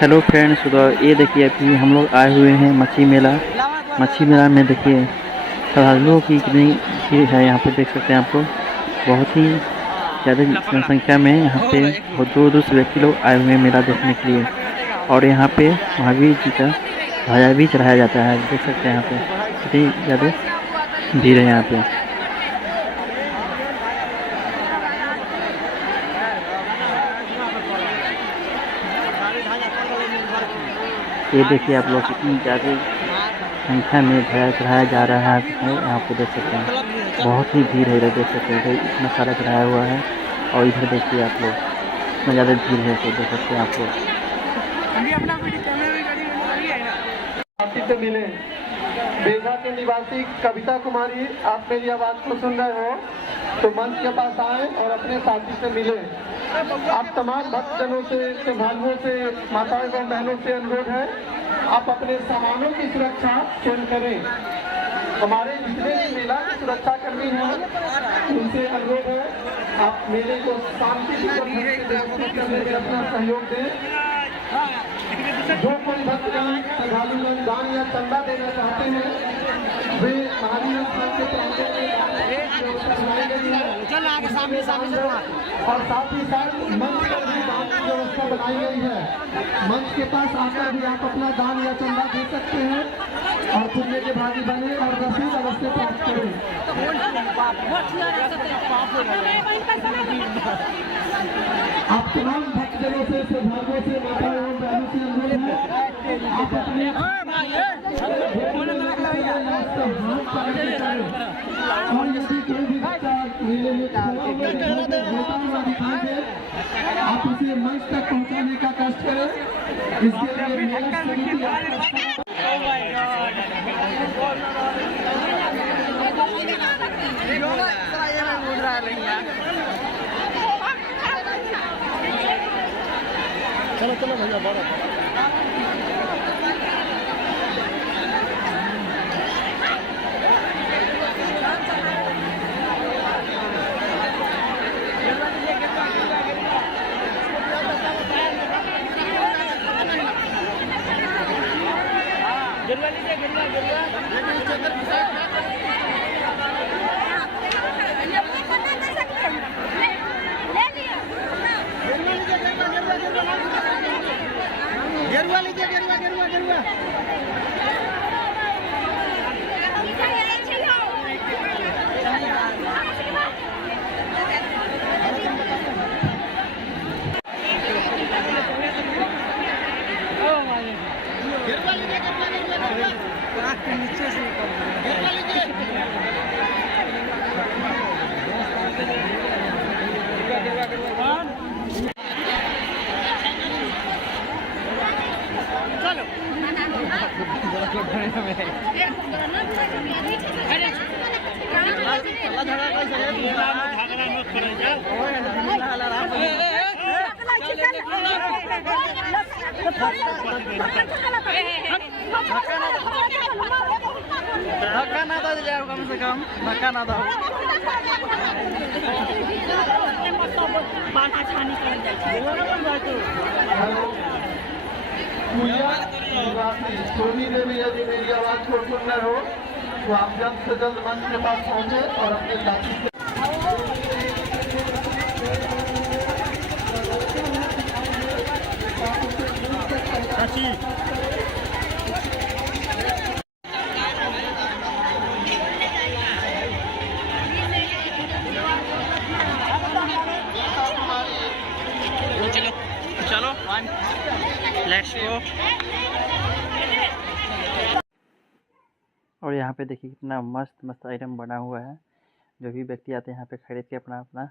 Hello friends, तो ये देखिए अभी हम लोग आए हुए हैं मच्छी मेला। मच्छी मेला में देखिए श्रद्धालुओं की कितनी भीड़ है। यहाँ पे देख सकते हैं आप लोग, बहुत ही ज़्यादा जनसंख्या में यहाँ पे बहुत दूर दूर से व्यक्ति लोग आए हुए हैं मेला देखने के लिए। और यहाँ पे महावीर जी का ध्वजा भी चढ़ाया जाता है। देख सकते हैं यहाँ पे कितनी ज़्यादा भीड़ है यहाँ पे। ये देखिए आप लोग कितनी ज़्यादा संख्या में ध्वजा चढ़ाया जा रहा है। यहाँ पे देख सकते हैं बहुत ही भीड़ है। इधर देख सकते हैं, इधर इतना सारा चढ़ाया हुआ है। और इधर देखिए आप लोग इतना ज़्यादा भीड़ है, तो देख सकते हैं आप लोग। से मिले बेघा के निवासी कविता कुमारी, आप मेरी आवाज को सुन रहे हो तो मंच के पास आए और अपने साथी से मिले। आप तमाम भक्तजनों से, श्रद्धालुओं से, माताओं एवं बहनों से अनुरोध है, आप अपने सामानों की सुरक्षा स्वयं करें। हमारे जितने भी मेला की सुरक्षा कर्मी हैं उनसे अनुरोध है, आप मेले को शांतिपूर्वक करने में अपना सहयोग दें। जो कोई भक्तगण श्रद्धालुगण दान या चंदा देना चाहते हैं वे महावीर स्थान के प्रांगण में और साथ ही साथ मंच पर भी दान की व्यवस्था बनाई गई है। मंच के पास आकर भी आप अपना दान या चंदा दे सकते हैं और पुण्य के भागी बने और रसीद अवश्य प्राप्त करें। आप तमाम भक्तजनों से, श्रद्धालुओं से, माता एवं बहनों से अनुरोध है, आप अपने और यदि कोई भी बच्चा मेले में आप उसे मंच तक पहुंचाने का कष्ट करें। इसके लिए मेला समिति चलो चलो भैया बढ़ो। गेरुआ लीजिए, गेरुआ गेरुआ गेरुआ। नीचे से धक्का ना दो जाओ, कम से कम धक्का ना दो। सोनी देवी, यदि मेरी आवाज को सुन रहे हो तो आप जल्द से जल्द मंच के पास पहुंचे और अपने साथी से चलो लेट्स गो। और यहाँ पे देखिए कितना मस्त मस्त आइटम बना हुआ है। जो भी व्यक्ति आते हैं यहाँ पे खरीद के अपना अपना